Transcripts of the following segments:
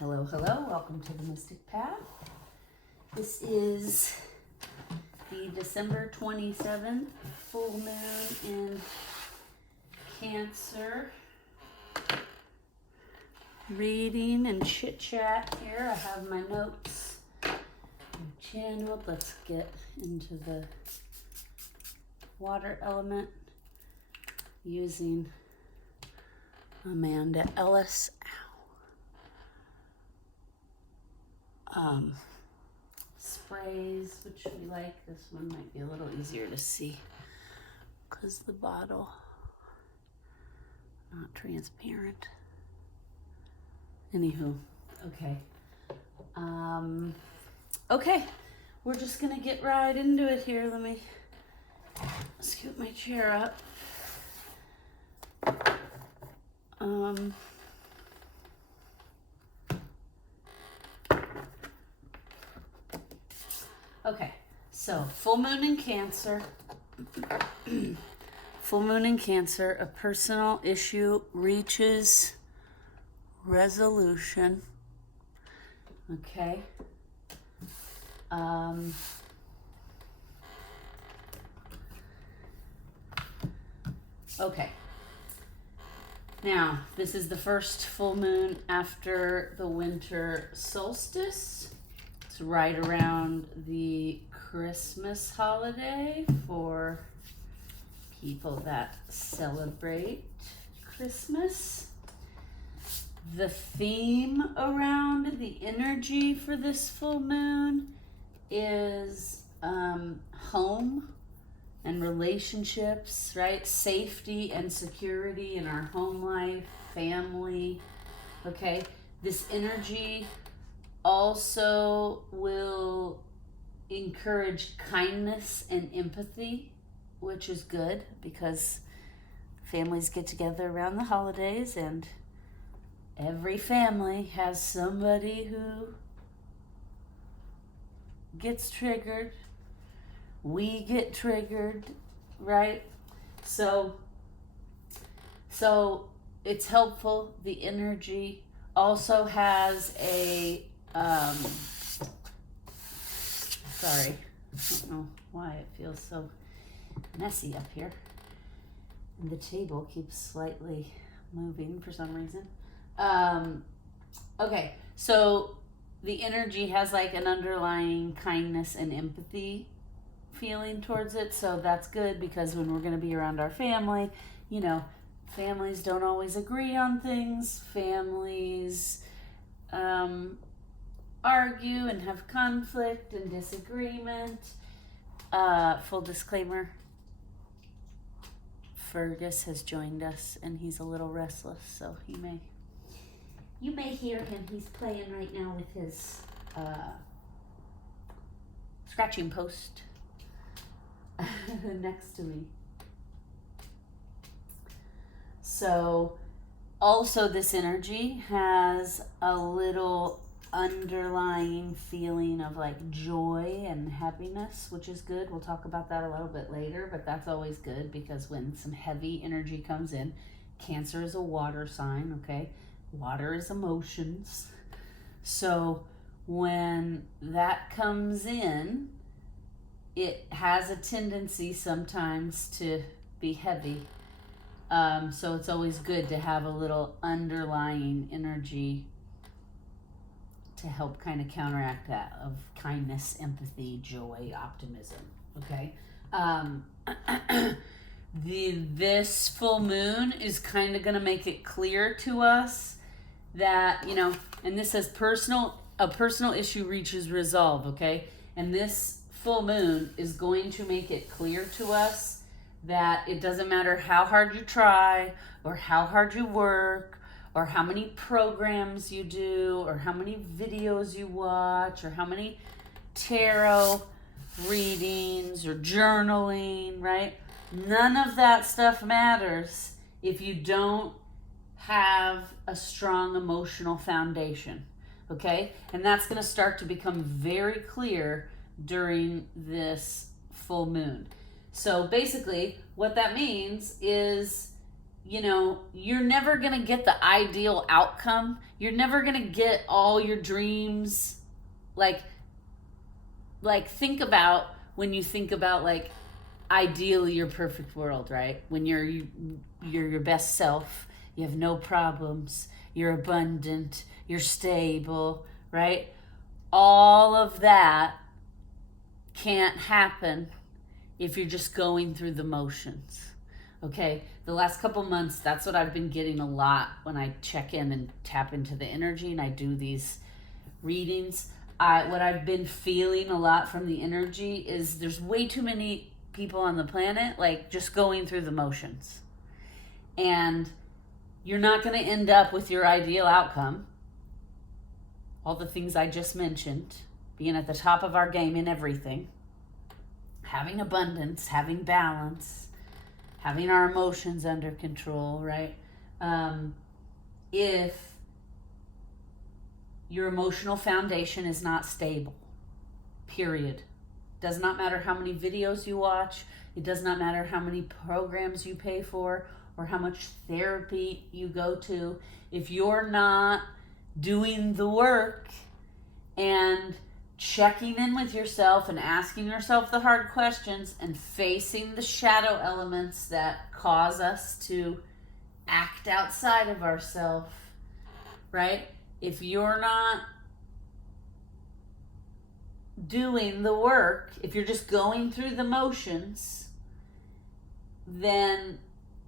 Hello, hello. Welcome to the Mystic Path. This is the December 27th full moon in Cancer reading and chit chat here. I have my notes channeled. Let's get into the water element using Amanda Ellis. Sprays, which we like. This one might be a little easier to see because the bottle not transparent. Anywho, okay. Okay, we're just gonna get right into it here. Let me scoot my chair up. Okay, so full moon in Cancer. Full moon in Cancer, a personal issue reaches resolution. Okay. Okay. Now, this is the first full moon after the winter solstice. It's right around the Christmas holiday for people that celebrate Christmas. The theme around the energy for this full moon is home and relationships, right? Safety and security in our home life, family, okay? This energy also will encourage kindness and empathy, which is good because families get together around the holidays and every family has somebody who gets triggered. We get triggered, right? So it's helpful. The energy also has a sorry, I don't know why it feels so messy up here. And the table keeps slightly moving for some reason. Okay, so the energy has like an underlying kindness and empathy feeling towards it, so that's good because when we're going to be around our family, you know, families don't always agree on things. Families argue and have conflict and disagreement. Full disclaimer, Fergus has joined us and he's a little restless, so you may hear him. He's playing right now with his scratching post next to me. So also this energy has a little underlying feeling of like joy and happiness, which is good. We'll talk about that a little bit later, but that's always good because when some heavy energy comes in, Cancer is a water sign, okay? Water is emotions. So when that comes in, it has a tendency sometimes to be heavy. So it's always good to have a little underlying energy to help kind of counteract that of kindness, empathy, joy, optimism, okay? This full moon is kind of going to make it clear to us that, you know, and this says a personal issue reaches resolve, okay? And this full moon is going to make it clear to us that it doesn't matter how hard you try or how hard you work or how many programs you do or how many videos you watch or how many tarot readings or journaling, right? None of that stuff matters if you don't have a strong emotional foundation, okay? And that's going to start to become very clear during this full moon. So basically what that means is you're never going to get the ideal outcome. You're never going to get all your dreams. Like think about when you think about like ideally your perfect world, right? When you're your best self, you have no problems, you're abundant, you're stable, right? All of that can't happen if you're just going through the motions. Okay, the last couple months, that's what I've been getting a lot when I check in and tap into the energy and I do these readings. What I've been feeling a lot from the energy is there's way too many people on the planet like just going through the motions. And you're not going to end up with your ideal outcome. All the things I just mentioned, being at the top of our game in everything, having abundance, having balance, having our emotions under control, right? If your emotional foundation is not stable, period. Does not matter how many videos you watch. It does not matter how many programs you pay for or how much therapy you go to. If you're not doing the work and checking in with yourself and asking yourself the hard questions and facing the shadow elements that cause us to act outside of ourselves, right? If you're not doing the work, if you're just going through the motions, then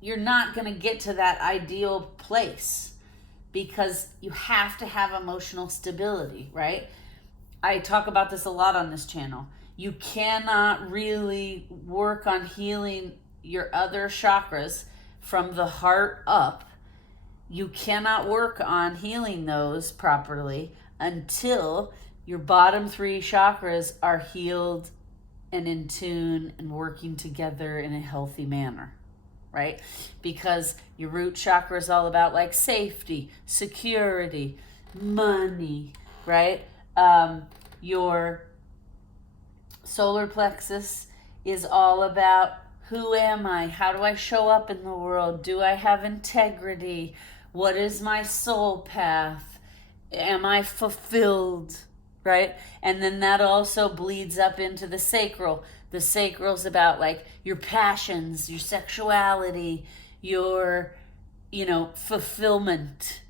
you're not going to get to that ideal place because you have to have emotional stability, right? I talk about this a lot on this channel. You cannot really work on healing your other chakras from the heart up. You cannot work on healing those properly until your bottom 3 chakras are healed and in tune and working together in a healthy manner, right? Because your root chakra is all about like safety, security, money, right? Your solar plexus is all about who am I? How do I show up in the world? Do I have integrity? What is my soul path? Am I fulfilled? Right? And then that also bleeds up into the sacral. The sacral's about like your passions, your sexuality, your, fulfillment.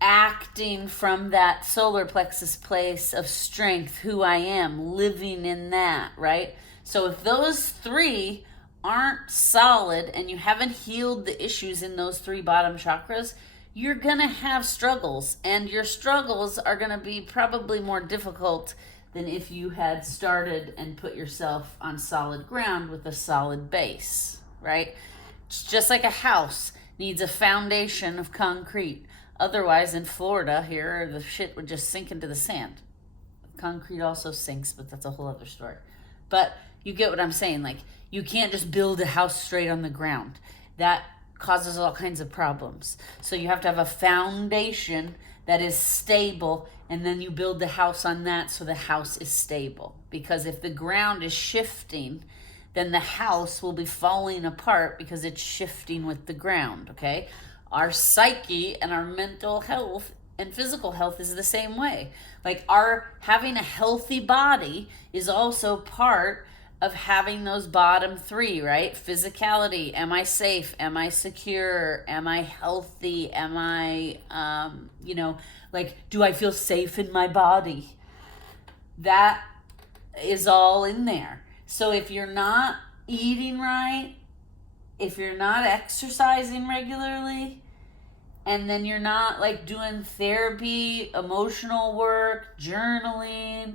Acting from that solar plexus place of strength, who I am, living in that, right? So if those 3 aren't solid and you haven't healed the issues in those 3 bottom chakras, you're going to have struggles, and your struggles are going to be probably more difficult than if you had started and put yourself on solid ground with a solid base, right? It's just like a house needs a foundation of concrete. Otherwise, in Florida here, the shit would just sink into the sand. Concrete also sinks, but that's a whole other story. But you get what I'm saying. Like, you can't just build a house straight on the ground. That causes all kinds of problems. So you have to have a foundation that is stable, and then you build the house on that so the house is stable. Because if the ground is shifting, then the house will be falling apart because it's shifting with the ground, okay? Our psyche and our mental health and physical health is the same way. Like, our having a healthy body is also part of having those bottom 3, right? Physicality. Am I safe? Am I secure? Am I healthy? Am I, do I feel safe in my body? That is all in there. So if you're not eating right, if you're not exercising regularly, and then you're not like doing therapy, emotional work, journaling,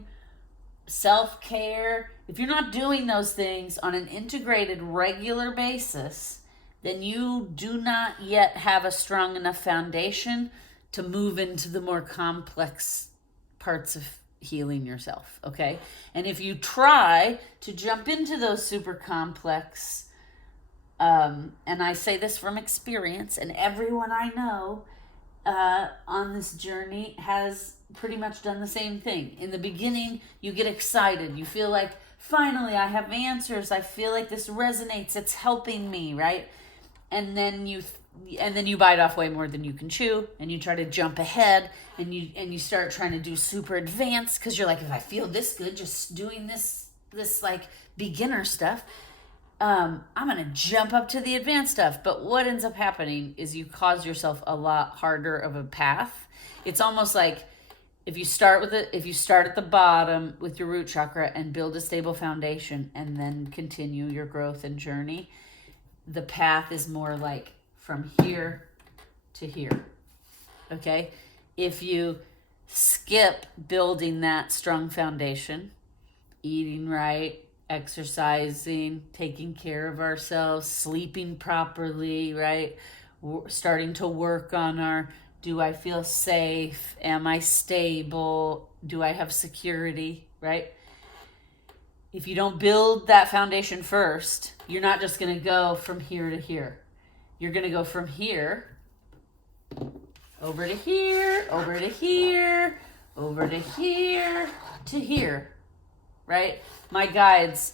self-care, if you're not doing those things on an integrated, regular basis, then you do not yet have a strong enough foundation to move into the more complex parts of healing yourself, okay? And if you try to jump into those super complex, and I say this from experience, and everyone I know on this journey has pretty much done the same thing. In the beginning, you get excited. You feel like, finally, I have answers. I feel like this resonates. It's helping me, right? and then you bite off way more than you can chew, and you try to jump ahead, and you start trying to do super advanced because you're like, if I feel this good just doing this like beginner stuff, I'm gonna jump up to the advanced stuff. But what ends up happening is you cause yourself a lot harder of a path. It's almost like if you start at the bottom with your root chakra and build a stable foundation and then continue your growth and journey, the path is more like from here to here. Okay? If you skip building that strong foundation, eating right, exercising, taking care of ourselves, sleeping properly, right? Starting to work on our, do I feel safe? Am I stable? Do I have security, right? If you don't build that foundation first, you're not just going to go from here to here. You're going to go from here over to here, over to here, over to here, to here, right? My guides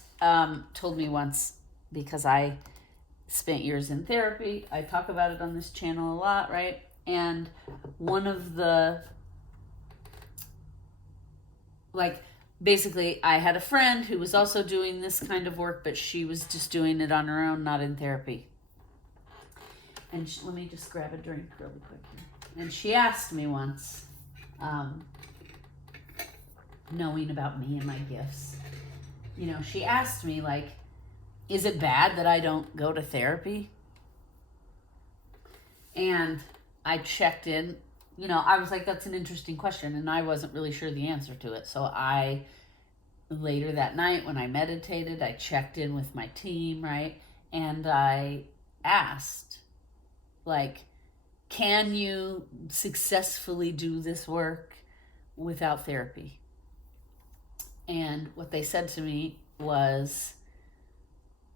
told me once, because I spent years in therapy, I talk about it on this channel a lot, right? And one of the, basically, I had a friend who was also doing this kind of work, but she was just doing it on her own, not in therapy. And let me just grab a drink really quick here. And she asked me once, knowing about me and my gifts, she asked me, like, is it bad that I don't go to therapy? And I checked in, I was like, that's an interesting question. And I wasn't really sure the answer to it. So later that night when I meditated, I checked in with my team, right? And I asked, like, can you successfully do this work without therapy? And what they said to me was,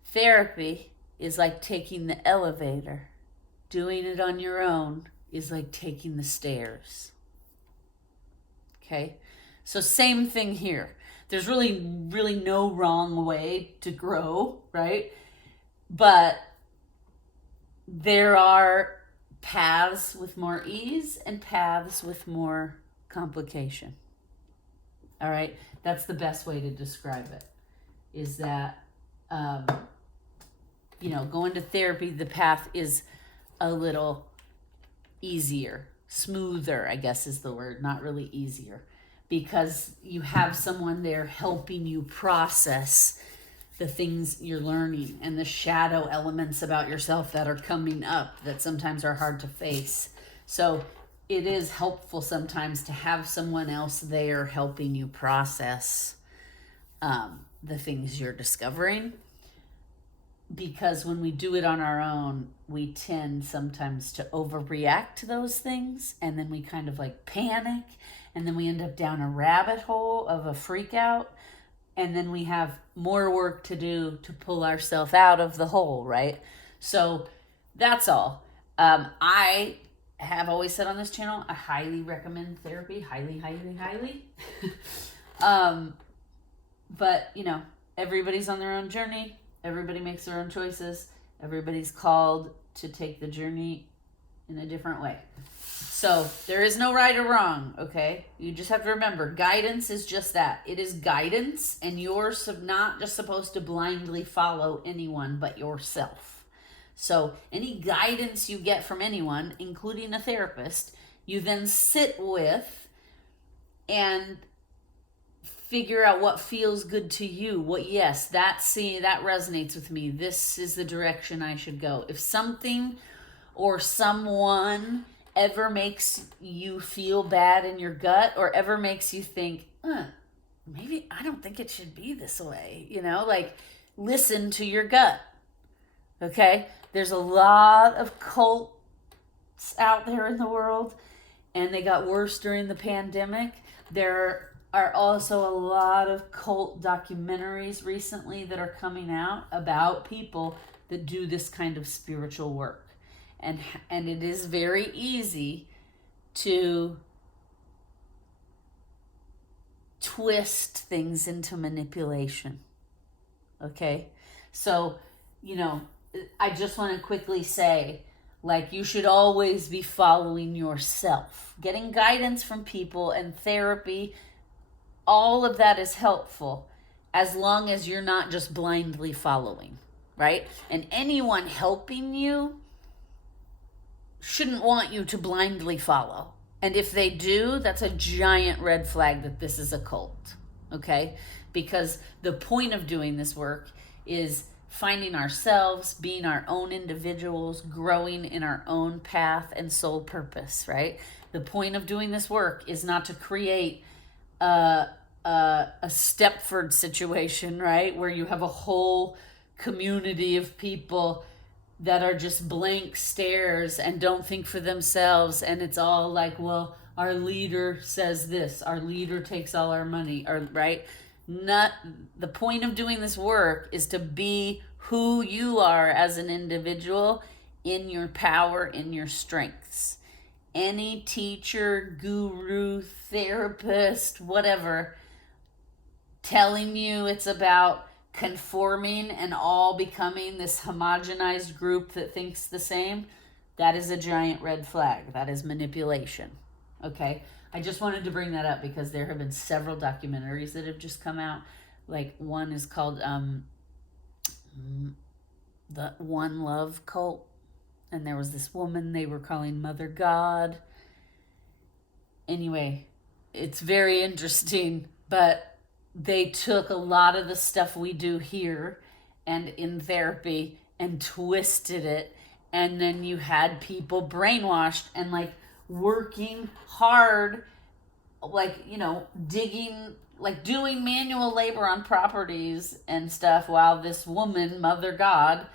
therapy is like taking the elevator. Doing it on your own is like taking the stairs. Okay? So same thing here. There's really, really no wrong way to grow, right? But there are paths with more ease and paths with more complication. All right? That's the best way to describe it, is that, going to therapy, the path is a little easier, smoother, I guess is the word, not really easier, because you have someone there helping you process the things you're learning and the shadow elements about yourself that are coming up that sometimes are hard to face. So it is helpful sometimes to have someone else there helping you process the things you're discovering. Because when we do it on our own, we tend sometimes to overreact to those things, and then we kind of like panic, and then we end up down a rabbit hole of a freak out, and then we have more work to do to pull ourselves out of the hole, right? So that's all. I have always said on this channel, I highly recommend therapy, highly, highly, highly. But, everybody's on their own journey. Everybody makes their own choices. Everybody's called to take the journey in a different way. So there is no right or wrong, okay? You just have to remember, guidance is just that. It is guidance, and you're not just supposed to blindly follow anyone but yourself. So any guidance you get from anyone, including a therapist, you then sit with and figure out what feels good to you. That resonates with me. This is the direction I should go. If something or someone ever makes you feel bad in your gut, or ever makes you think, maybe I don't think it should be this way, listen to your gut. Okay? There's a lot of cults out there in the world, and they got worse during the pandemic. There are also a lot of cult documentaries recently that are coming out about people that do this kind of spiritual work. And it is very easy to twist things into manipulation. Okay? So, I just want to quickly say, like, you should always be following yourself. Getting guidance from people and therapy, all of that is helpful as long as you're not just blindly following, right? And anyone helping you shouldn't want you to blindly follow. And if they do, that's a giant red flag that this is a cult, okay? Because the point of doing this work is finding ourselves, being our own individuals, growing in our own path and soul purpose, right? The point of doing this work is not to create a Stepford situation, right? Where you have a whole community of people that are just blank stares and don't think for themselves, and it's all like, well, our leader says this, our leader takes all our money, or right? Not the point of doing this work is to be who you are as an individual in your power, in your strengths. Any teacher, guru, therapist, whatever, telling you it's about conforming and all becoming this homogenized group that thinks the same, that is a giant red flag. That is manipulation. Okay? I just wanted to bring that up because there have been several documentaries that have just come out. Like, one is called the One Love Cult, and there was this woman they were calling Mother God. Anyway, it's very interesting, but they took a lot of the stuff we do here and in therapy and twisted it, and then you had people brainwashed and like working hard, like, you know, digging, like doing manual labor on properties and stuff, while this woman, Mother God,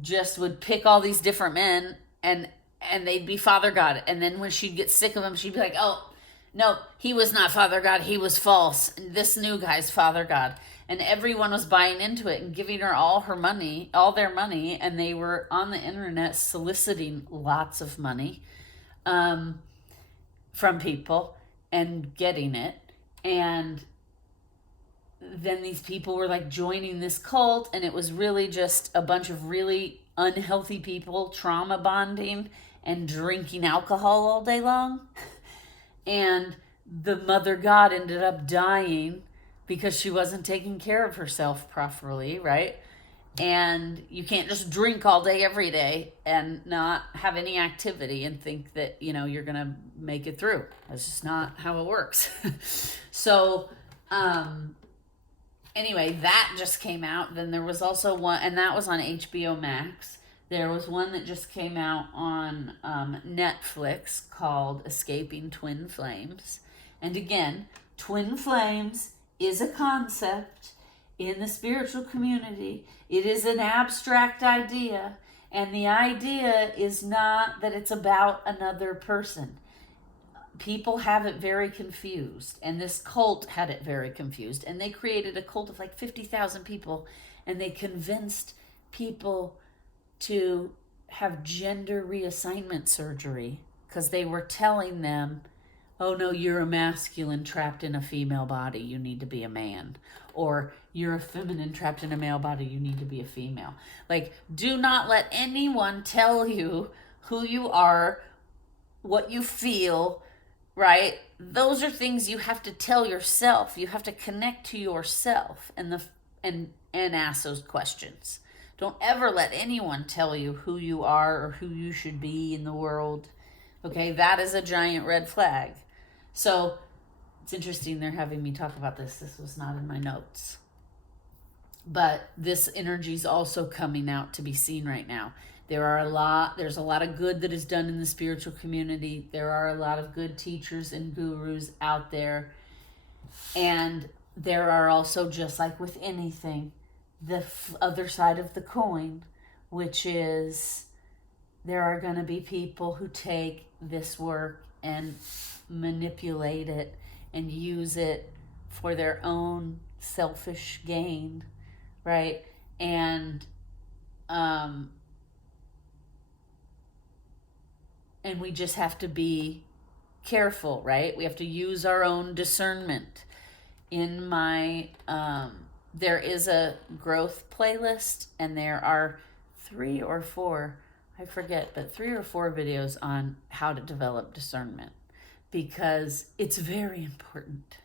just would pick all these different men and they'd be Father God, and then when she'd get sick of him, she'd be like, oh no, he was not Father God, he was false. This new guy's Father God. And everyone was buying into it and giving her all her money, all their money, and they were on the internet soliciting lots of money from people and getting it. And then these people were like joining this cult, and it was really just a bunch of really unhealthy people trauma bonding and drinking alcohol all day long. And the Mother God ended up dying because she wasn't taking care of herself properly, right? And you can't just drink all day every day and not have any activity and think that, you know, you're gonna make it through. That's just not how it works. So anyway, that just came out. Then there was also one, and that was on HBO Max. There was one that just came out on Netflix called Escaping Twin Flames. And again, twin flames is a concept in the spiritual community. It is an abstract idea. And the idea is not that it's about another person. People have it very confused. And this cult had it very confused. And they created a cult of like 50,000 people. And they convinced people to have gender reassignment surgery because they were telling them, oh no, you're a masculine trapped in a female body, you need to be a man. Or you're a feminine trapped in a male body, you need to be a female. Like, do not let anyone tell you who you are, what you feel, right? Those are things you have to tell yourself. You have to connect to yourself and ask those questions. Don't ever let anyone tell you who you are or who you should be in the world. Okay, that is a giant red flag. So it's interesting they're having me talk about this. This was not in my notes. But this energy is also coming out to be seen right now. There's a lot of good that is done in the spiritual community. There are a lot of good teachers and gurus out there. And there are also, just like with anything, the other side of the coin, which is there are going to be people who take this work and manipulate it and use it for their own selfish gain, right? And we just have to be careful, right? We have to use our own discernment. In my there is a growth playlist, and there are 3 or 4, I forget, but 3 or 4 videos on how to develop discernment, because it's very important.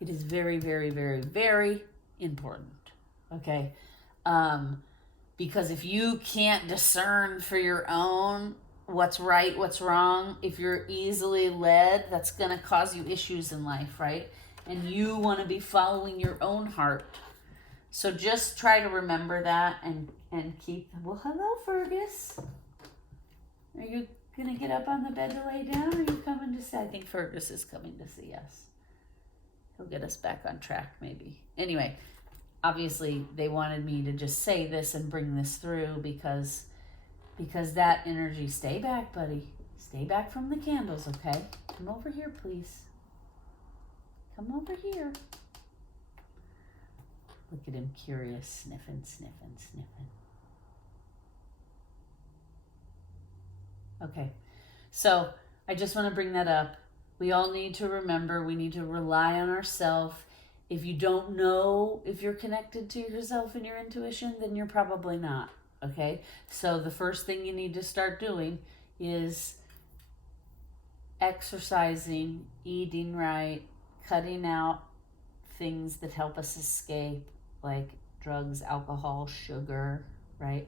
It is very, very, very, very important. Okay? Because if you can't discern for your own what's right, what's wrong, if you're easily led, that's going to cause you issues in life, right? And you want to be following your own heart. So just try to remember that and keep, well, hello, Fergus. Are you going to get up on the bed to lay down, or are you coming to see? I think Fergus is coming to see us. He'll get us back on track, maybe. Anyway, obviously they wanted me to just say this and bring this through because that energy, stay back, buddy. Stay back from the candles, okay? Come over here, please. Come over here. Look at him, curious, sniffing, sniffing, sniffing. Okay, so I just want to bring that up. We all need to remember, we need to rely on ourselves. If you don't know if you're connected to yourself and your intuition, then you're probably not, okay? So the first thing you need to start doing is exercising, eating right, cutting out things that help us escape, like drugs, alcohol, sugar, right?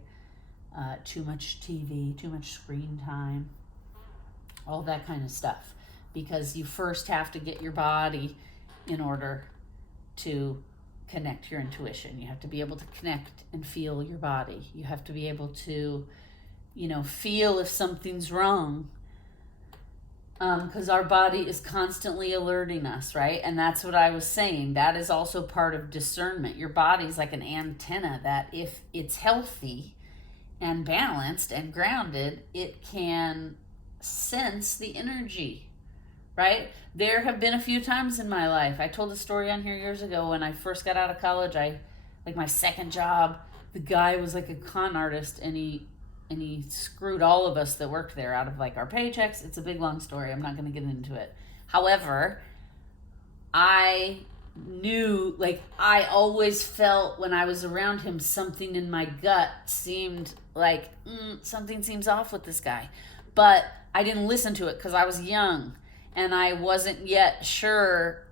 Too much TV, too much screen time, all that kind of stuff. Because you first have to get your body in order to connect your intuition. You have to be able to connect and feel your body. You have to be able to, feel if something's wrong. Because our body is constantly alerting us, right? And that's what I was saying. That is also part of discernment. Your body's like an antenna that if it's healthy and balanced and grounded, it can sense the energy, right? There have been a few times in my life. I told a story on here years ago when I first got out of college. My second job, the guy was like a con artist, and he screwed all of us that worked there out of like our paychecks. It's a big long story. I'm not going to get into it. However, I knew, I always felt when I was around him, something in my gut seemed like something seems off with this guy. But I didn't listen to it because I was young and I wasn't yet sure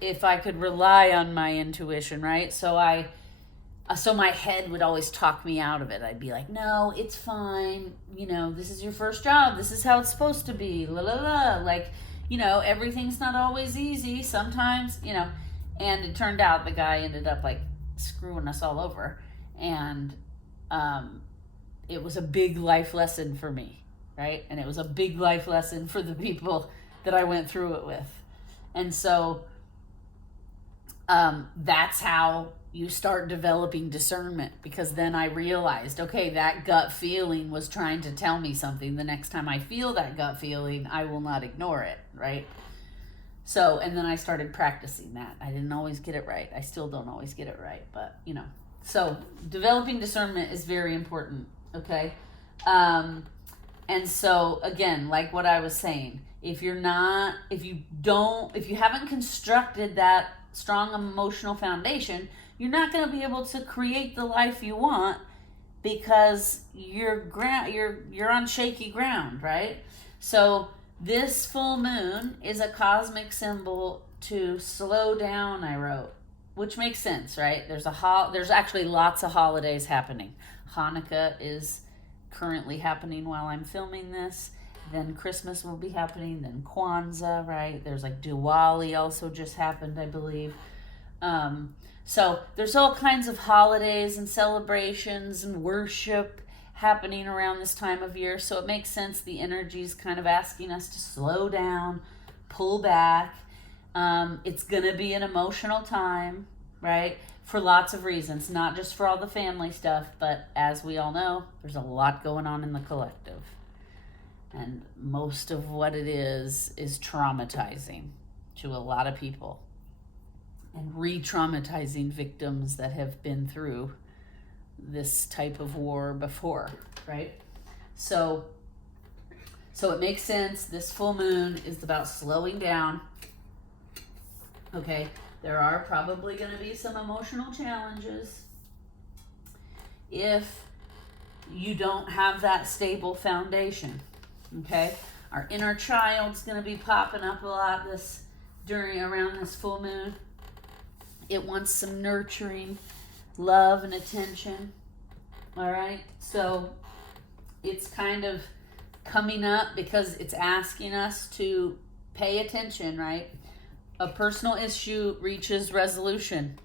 if I could rely on my intuition, right? So my head would always talk me out of it. I'd be like, no, it's fine. This is your first job. This is how it's supposed to be. La, la, la. Everything's not always easy. Sometimes, and it turned out the guy ended up screwing us all over. And it was a big life lesson for me, right? And it was a big life lesson for the people that I went through it with. And so that's how you start developing discernment, because then I realized, okay, that gut feeling was trying to tell me something. The next time I feel that gut feeling, I will not ignore it, right? So, and then I started practicing that. I didn't always get it right. I still don't always get it right, but so developing discernment is very important, okay? And so again, like what I was saying, if you haven't constructed that strong emotional foundation, you're not going to be able to create the life you want, because you're on shaky ground, right? So this full moon is a cosmic symbol to slow down, I wrote, which makes sense, right? There's actually lots of holidays happening. Hanukkah is currently happening while I'm filming this. Then Christmas will be happening. Then Kwanzaa, right? There's Diwali also just happened, I believe. So there's all kinds of holidays and celebrations and worship happening around this time of year. So it makes sense. The energy is kind of asking us to slow down, pull back. It's going to be an emotional time, right? For lots of reasons, not just for all the family stuff, but as we all know, there's a lot going on in the collective. And most of what it is traumatizing to a lot of people, and re-traumatizing victims that have been through this type of war before, right? So it makes sense. This full moon is about slowing down. Okay, there are probably going to be some emotional challenges. If you don't have that stable foundation. Okay? Our inner child's going to be popping up a lot around this full moon. It wants some nurturing, love, and attention. All right? So it's kind of coming up because it's asking us to pay attention, right? A personal issue reaches resolution.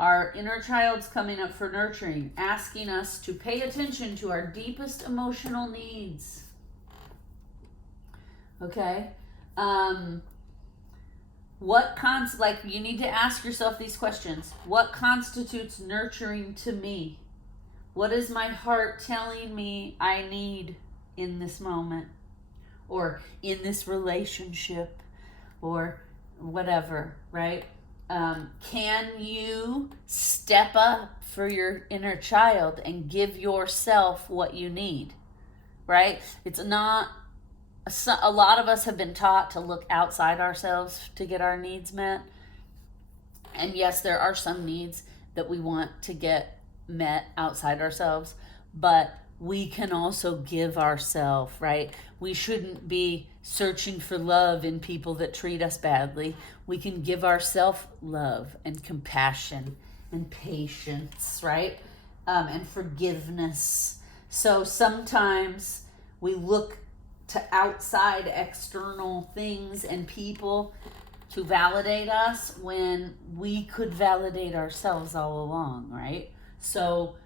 Our inner child's coming up for nurturing, asking us to pay attention to our deepest emotional needs. Okay? You need to ask yourself these questions. What constitutes nurturing to me? What is my heart telling me I need in this moment? Or in this relationship? Or whatever, right? Can you step up for your inner child and give yourself what you need, right? It's not, a lot of us have been taught to look outside ourselves to get our needs met. And yes, there are some needs that we want to get met outside ourselves, but we can also give ourselves, right? We shouldn't be searching for love in people that treat us badly. We can give ourselves love and compassion and patience, right? And forgiveness. So sometimes we look to outside external things and people to validate us when we could validate ourselves all along, right? So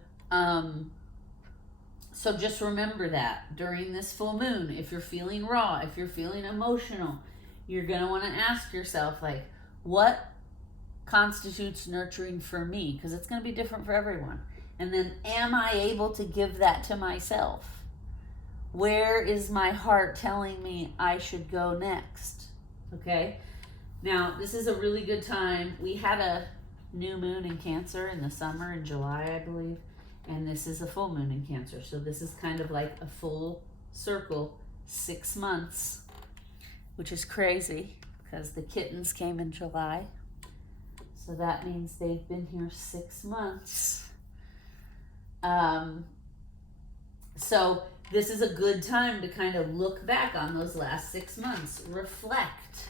just remember that during this full moon, if you're feeling raw, if you're feeling emotional, you're going to want to ask yourself, like, what constitutes nurturing for me? Because it's going to be different for everyone. And then, am I able to give that to myself? Where is my heart telling me I should go next? Okay? Now, this is a really good time. We had a new moon in Cancer in the summer in July, I believe. And this is a full moon in Cancer. So this is kind of like a full circle, 6 months, which is crazy because the kittens came in July. So that means they've been here 6 months. So this is a good time to kind of look back on those last 6 months, reflect,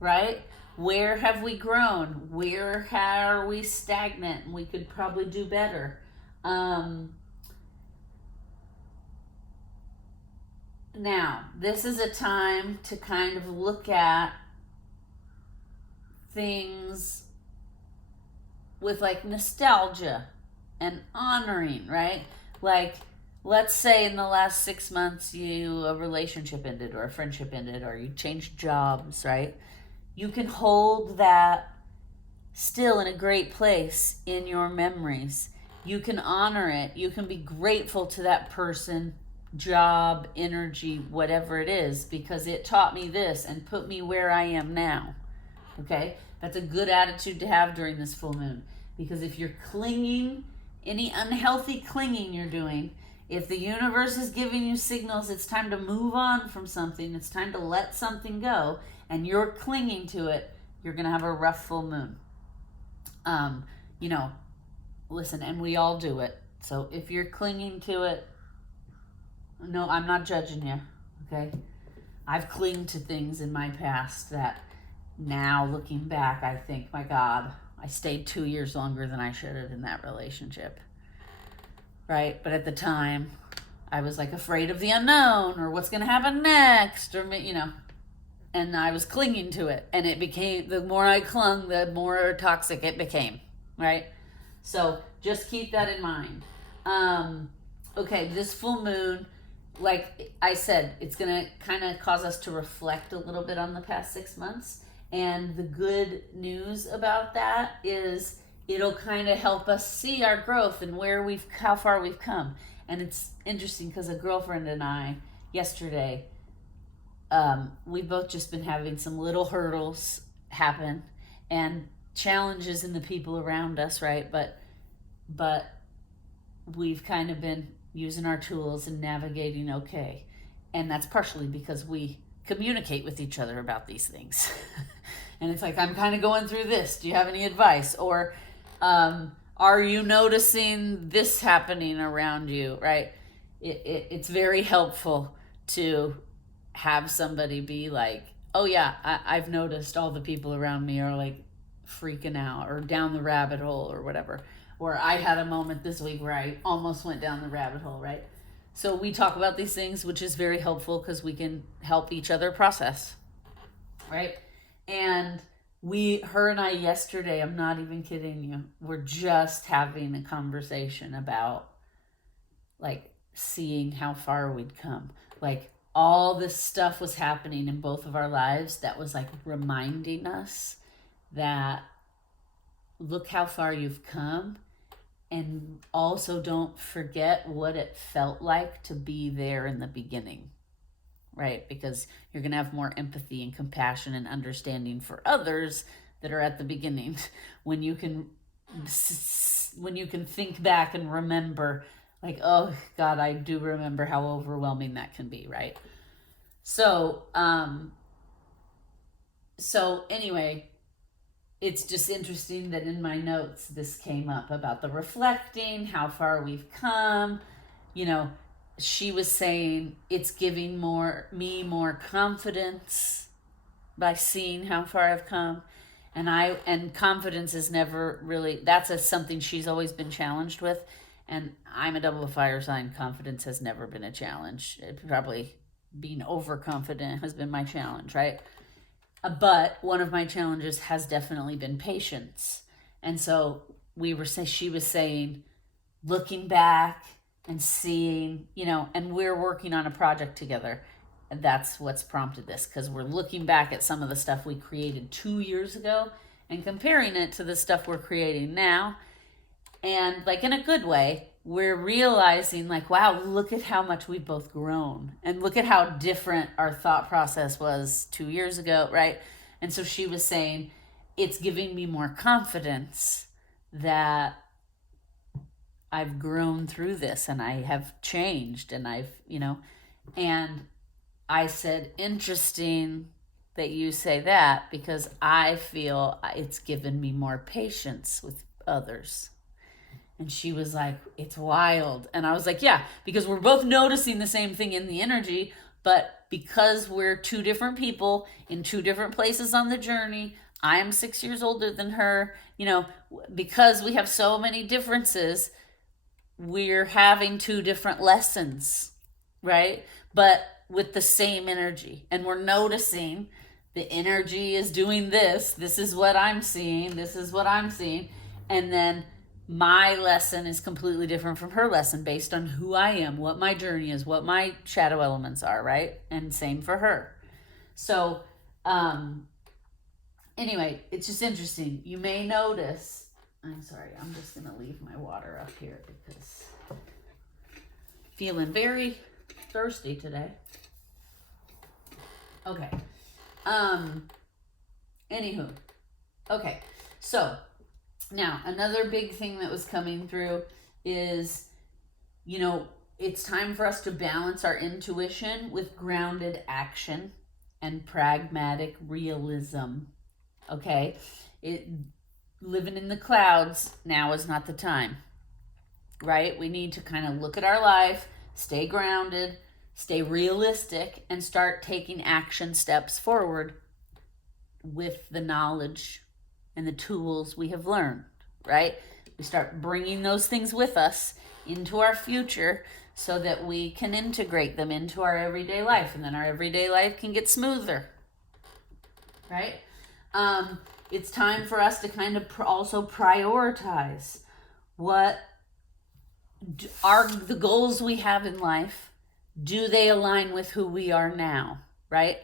right? Where have we grown? Where are we stagnant? We could probably do better. Now, this is a time to kind of look at things with like nostalgia and honoring, right? Like, let's say in the last 6 months a relationship ended or a friendship ended or you changed jobs, right? You can hold that still in a great place in your memories. You can honor it. You can be grateful to that person, job, energy, whatever it is, because it taught me this and put me where I am now. Okay? That's a good attitude to have during this full moon. Because if you're clinging, any unhealthy clinging you're doing, if the universe is giving you signals it's time to move on from something, it's time to let something go, and you're clinging to it, you're going to have a rough full moon. Listen, and we all do it. So if you're clinging to it, no, I'm not judging you, okay? I've clinged to things in my past that now looking back, I think, my God, I stayed 2 years longer than I should have in that relationship, right? But at the time, I was like afraid of the unknown or what's going to happen next or, and I was clinging to it. And it became, the more I clung, the more toxic it became, right? So just keep that in mind. Okay, this full moon, like I said, it's going to kind of cause us to reflect a little bit on the past 6 months. And the good news about that is it'll kind of help us see our growth and how far we've come. And it's interesting because a girlfriend and I yesterday, we've both just been having some little hurdles happen and challenges in the people around us, right? But we've kind of been using our tools and navigating okay. And that's partially because we communicate with each other about these things. And it's like, I'm kind of going through this. Do you have any advice? Or are you noticing this happening around you, right? it's very helpful to have somebody be like, oh yeah, I've noticed all the people around me are like freaking out or down the rabbit hole or whatever. Or I had a moment this week where I almost went down the rabbit hole, right? So we talk about these things, which is very helpful because we can help each other process, right? And her and I yesterday, I'm not even kidding you, we're just having a conversation about like seeing how far we'd come. Like all this stuff was happening in both of our lives that was like reminding us that look how far you've come, and also don't forget what it felt like to be there in the beginning, right? Because you're going to have more empathy and compassion and understanding for others that are at the beginning when you can think back and remember like, oh God, I do remember how overwhelming that can be, right? So anyway, it's just interesting that in my notes this came up about the reflecting, how far we've come. You know, she was saying it's giving me more confidence by seeing how far I've come. And confidence is never really, something she's always been challenged with. And I'm a double fire sign. Confidence has never been a challenge. Probably being overconfident has been my challenge, right? But one of my challenges has definitely been patience. And so she was saying, looking back and seeing, and we're working on a project together. And that's what's prompted this, because we're looking back at some of the stuff we created 2 years ago and comparing it to the stuff we're creating now. And like in a good way, we're realizing like, wow, look at how much we've both grown, and look at how different our thought process was 2 years ago, right? And so she was saying, it's giving me more confidence that I've grown through this and I have changed, and and I said, interesting that you say that, because I feel it's given me more patience with others. And she was like, it's wild. And I was like, yeah, because we're both noticing the same thing in the energy, but because we're two different people in two different places on the journey, I am 6 years older than her, because we have so many differences, we're having two different lessons, right? But with the same energy. And we're noticing the energy is doing this. This is what I'm seeing. This is what I'm seeing. And then my lesson is completely different from her lesson based on who I am, what my journey is, what my shadow elements are, right? And same for her. So, anyway, it's just interesting. You may notice, I'm sorry, I'm just going to leave my water up here because I'm feeling very thirsty today. Okay. Anywho. Okay. So, now, another big thing that was coming through is, it's time for us to balance our intuition with grounded action and pragmatic realism. Okay? Living in the clouds, now is not the time. Right? We need to kind of look at our life, stay grounded, stay realistic, and start taking action steps forward with the knowledge and the tools we have learned, right? We start bringing those things with us into our future so that we can integrate them into our everyday life, and then our everyday life can get smoother, right? It's time for us to kind of also prioritize what are the goals we have in life. Do they align with who we are now, right?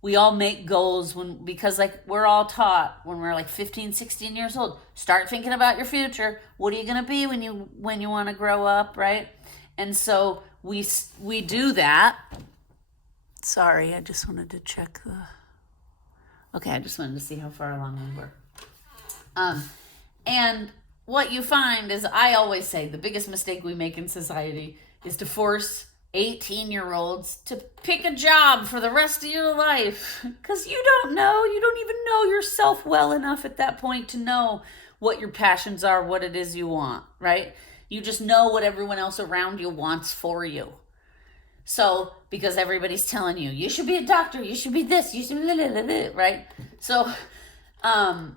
We all make goals because like we're all taught when we're like 15, 16 years old, start thinking about your future. What are you going to be when you want to grow up, right? And so we do that. Sorry, I just wanted to check I just wanted to see how far along we were. And what you find is, I always say the biggest mistake we make in society is to force 18-year-olds to pick a job for the rest of your life, because you don't even know yourself well enough at that point to know what your passions are, what it is you want, right? You just know what everyone else around you wants for you. So, because everybody's telling you, you should be a doctor, you should be this, you should be blah, blah, blah, blah, right? So, um,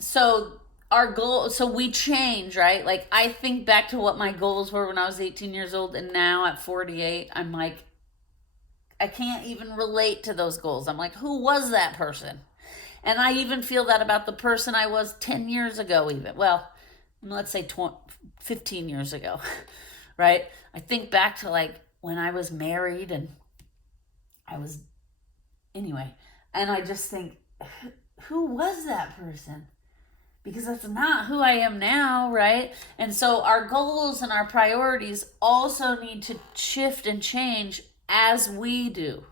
so our goal, so we change, right? Like, I think back to what my goals were when I was 18 years old, and now at 48, I'm like, I can't even relate to those goals. I'm like, who was that person? And I even feel that about the person I was 10 years ago, even. Well, let's say 15 years ago, right? I think back to like when I was married and I was, anyway, and I just think, who was that person? Because that's not who I am now, right? And so our goals and our priorities also need to shift and change as we do.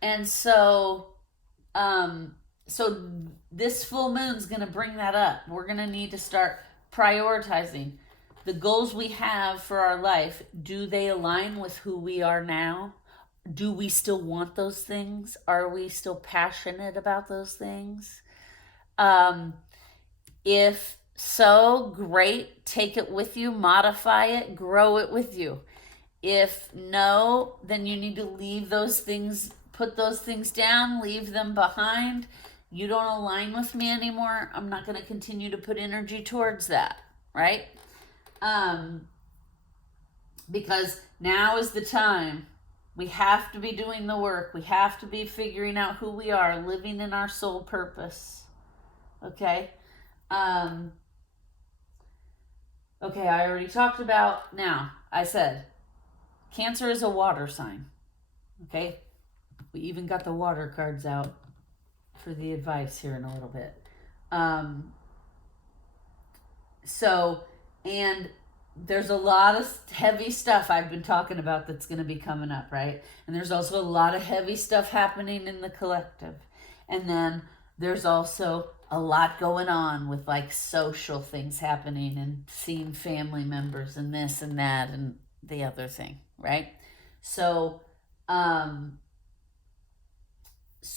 And so, so this full moon's going to bring that up. We're going to need to start prioritizing the goals we have for our life. Do they align with who we are now? Do we still want those things? Are we still passionate about those things? If so, great. Take it with you, modify it, grow it with you. If no, then you need to leave those things, put those things down, leave them behind. You don't align with me anymore. I'm not going to continue to put energy towards that, right? Because now is the time. We have to be doing the work. We have to be figuring out who we are, living in our soul purpose. Okay? Okay, I already talked about, now, I said, Cancer is a water sign. Okay? We even got the water cards out for the advice here in a little bit. And there's a lot of heavy stuff I've been talking about that's going to be coming up, right? And there's also a lot of heavy stuff happening in the collective. And then there's also a lot going on with like social things happening and seeing family members and this and that and the other thing, right? So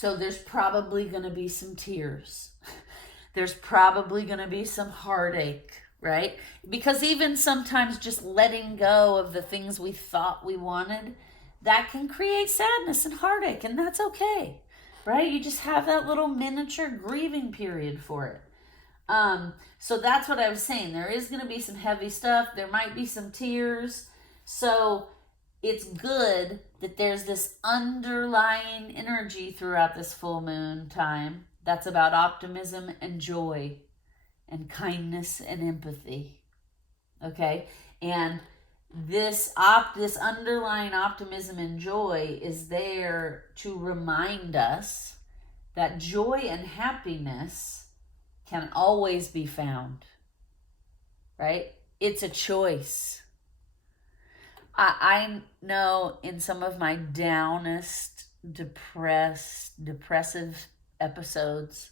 there's probably going to be some tears. There's probably going to be some heartache, right? Because even sometimes just letting go of the things we thought we wanted, that can create sadness and heartache, and that's okay, right? You just have that little miniature grieving period for it. So that's what I was saying. There is going to be some heavy stuff. There might be some tears. So it's good that there's this underlying energy throughout this full moon time that's about optimism and joy and kindness and empathy. Okay? And this underlying optimism and joy is there to remind us that joy and happiness can always be found. Right? It's a choice. I know in some of my downest, depressive episodes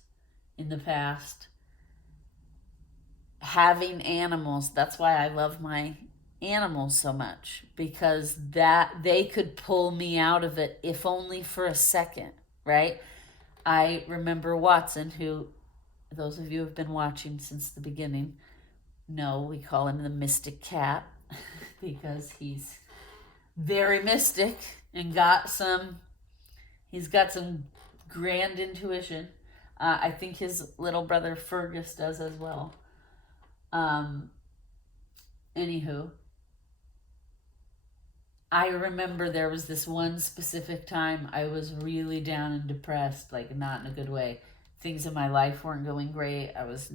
in the past, having animals, that's why I love my animals so much, because that they could pull me out of it, if only for a second, right? I remember Watson, who those of you who have been watching since the beginning know we call him the mystic cat because he's very mystic and he's got some grand intuition. I think his little brother Fergus does as well. Anywho, I remember there was this one specific time I was really down and depressed, like not in a good way. Things in my life weren't going great. I was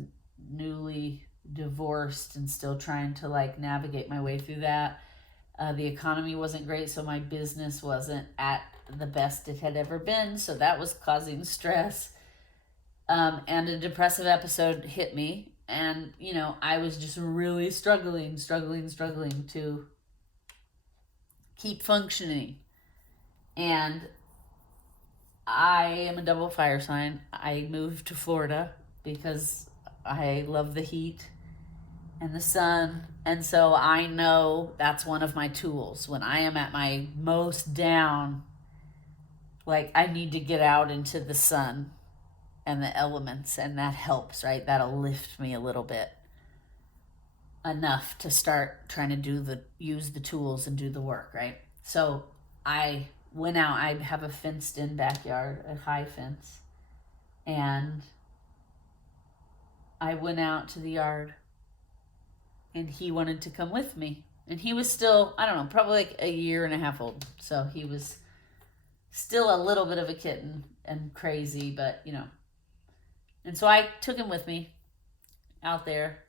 newly divorced and still trying to like navigate my way through that. The economy wasn't great, so my business wasn't at the best it had ever been, so that was causing stress. And a depressive episode hit me, and, I was just really struggling to keep functioning. And I am a double fire sign. I moved to Florida because I love the heat and the sun. And so I know that's one of my tools. When I am at my most down, like I need to get out into the sun and the elements, and that helps, right? That'll lift me a little bit. enough to start trying to use the tools and do the work, right? So I went out. I have a fenced in backyard, a high fence, and I went out to the yard, and he wanted to come with me. And he was still, I don't know, probably like a year and a half old. So he was still a little bit of a kitten and crazy, but you know. And so I took him with me out there,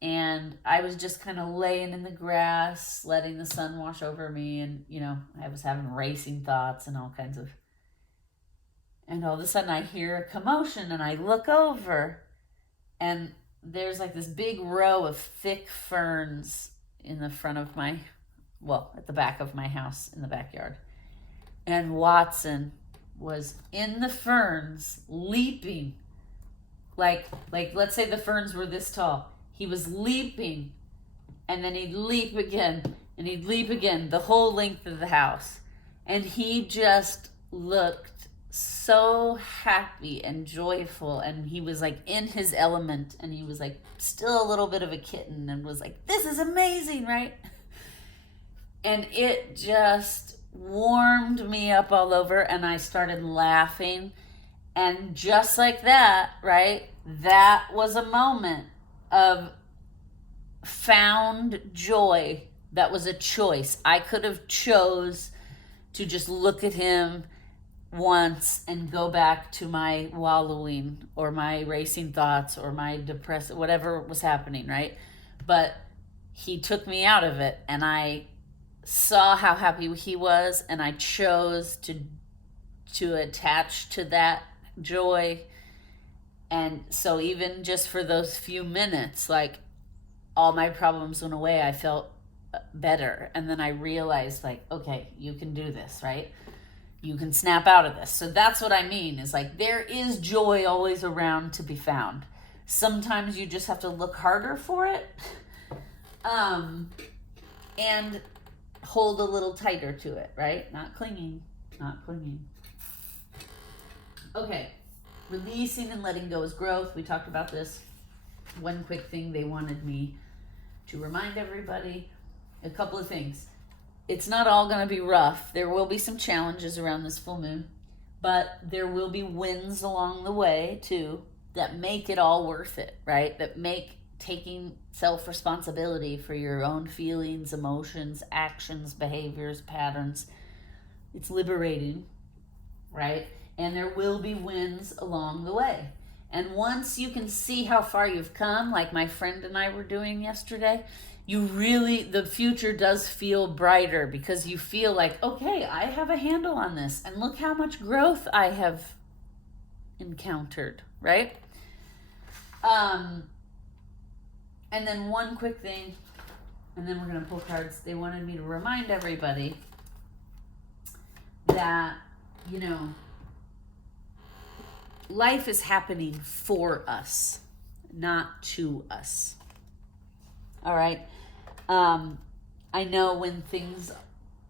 and I was just kind of laying in the grass, letting the sun wash over me. And, you know, I was having racing thoughts and all kinds of. And all of a sudden I hear a commotion, and I look over, and there's like this big row of thick ferns in the front of at the back of my house in the backyard. And Watson was in the ferns, leaping. Like let's say the ferns were this tall. He was leaping, and then he'd leap again, and he'd leap again, the whole length of the house. And he just looked so happy and joyful, and he was like in his element, and he was like still a little bit of a kitten, and was like, this is amazing, right? And it just warmed me up all over, and I started laughing. And just like that, right, that was a moment of found joy. That was a choice. I could have chose to just look at him once and go back to my wallowing or my racing thoughts or my depressed, whatever was happening, right? But he took me out of it, and I saw how happy he was, and I chose to attach to that joy. And so even just for those few minutes, like, all my problems went away. I felt better. And then I realized, like, okay, you can do this, right? You can snap out of this. So that's what I mean, is like, there is joy always around to be found. Sometimes you just have to look harder for it, and hold a little tighter to it, right? Not clinging. Okay. Releasing and letting go is growth. We talked about this. One quick thing they wanted me to remind everybody. A couple of things. It's not all going to be rough. There will be some challenges around this full moon, but there will be wins along the way too that make it all worth it, right? That make taking self-responsibility for your own feelings, emotions, actions, behaviors, patterns. It's liberating, right? And there will be wins along the way. And once you can see how far you've come, like my friend and I were doing yesterday, the future does feel brighter, because you feel like, okay, I have a handle on this, and look how much growth I have encountered, right? And then one quick thing, and then we're going to pull cards. They wanted me to remind everybody that, you know, life is happening for us, not to us. All right. I know when things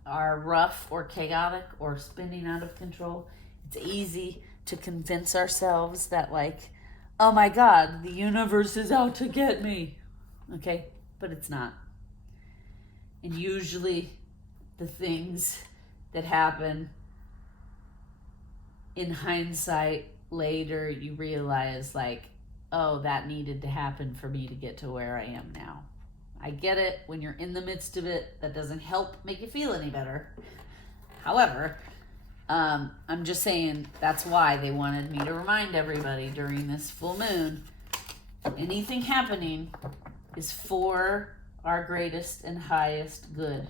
are rough or chaotic or spinning out of control, it's easy to convince ourselves that, like, oh my God, the universe is out to get me. Okay, but it's not. And usually the things that happen in hindsight later, you realize, like, oh, that needed to happen for me to get to where I am now. I get it. When you're in the midst of it, that doesn't help make you feel any better. However, I'm just saying that's why they wanted me to remind everybody during this full moon, anything happening is for our greatest and highest good.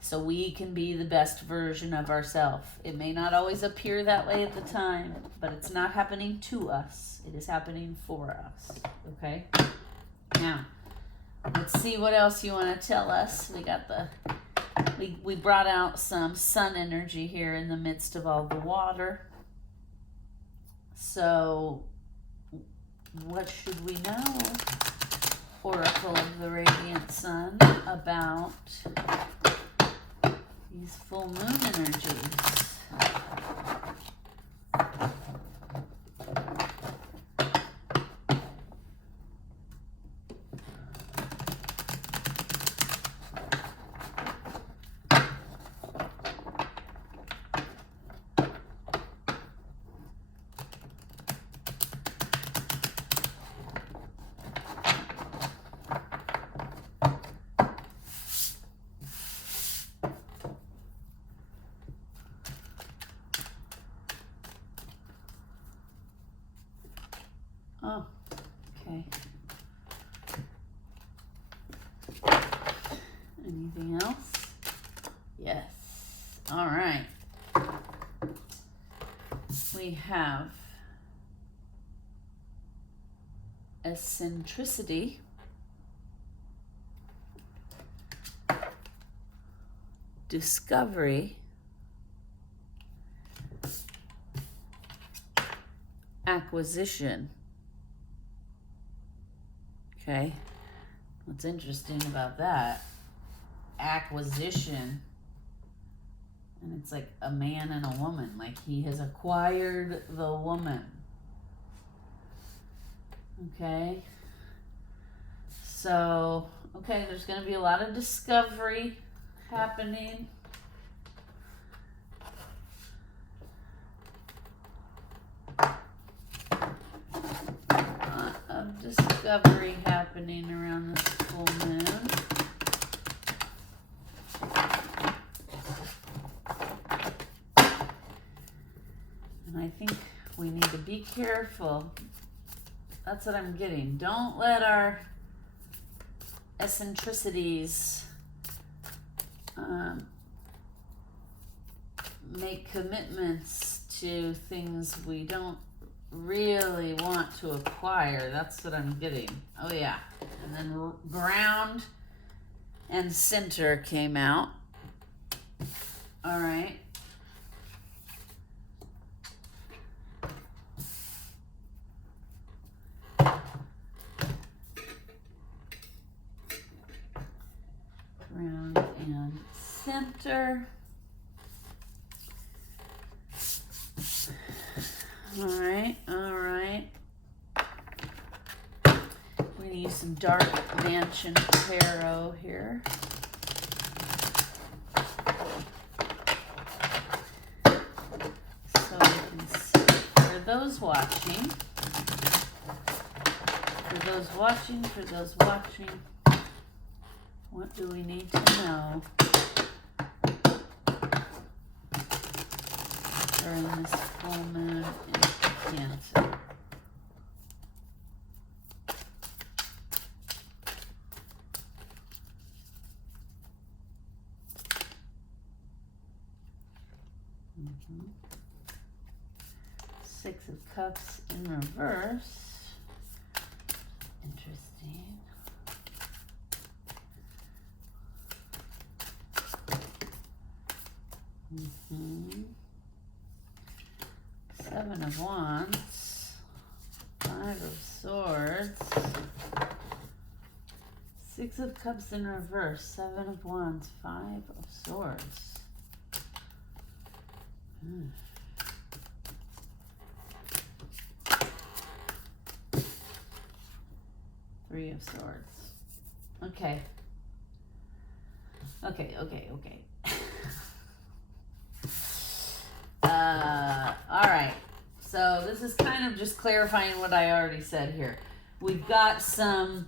So we can be the best version of ourselves. It may not always appear that way at the time, but it's not happening to us. It is happening for us. Okay? Now, let's see what else you want to tell us. We brought out some sun energy here in the midst of all the water. So, what should we know, Oracle of the Radiant Sun, about these full moon energies? Oh, okay. Anything else? Yes. All right. We have eccentricity, discovery, acquisition. Okay. What's interesting about that? Acquisition. And it's like a man and a woman. Like he has acquired the woman. Okay. So, okay, there's going to be a lot of discovery happening. Of discovery happening around this full moon. And I think we need to be careful. That's what I'm getting. Don't let our eccentricities make commitments to things we don't really want to acquire. That's what I'm getting. Oh yeah. And then ground and center came out. All right. Ground and center. All right, all right. We're going to use some dark mansion tarot here. So we can see, for those watching, what do we need to know during this full moon in Cancer? Six of Cups in reverse. Interesting. Seven of Wands, Five of Swords, Six of Cups in reverse, Seven of Wands, Five of Swords. Three of Swords. Okay. All right. So this is kind of just clarifying what I already said here. We've got some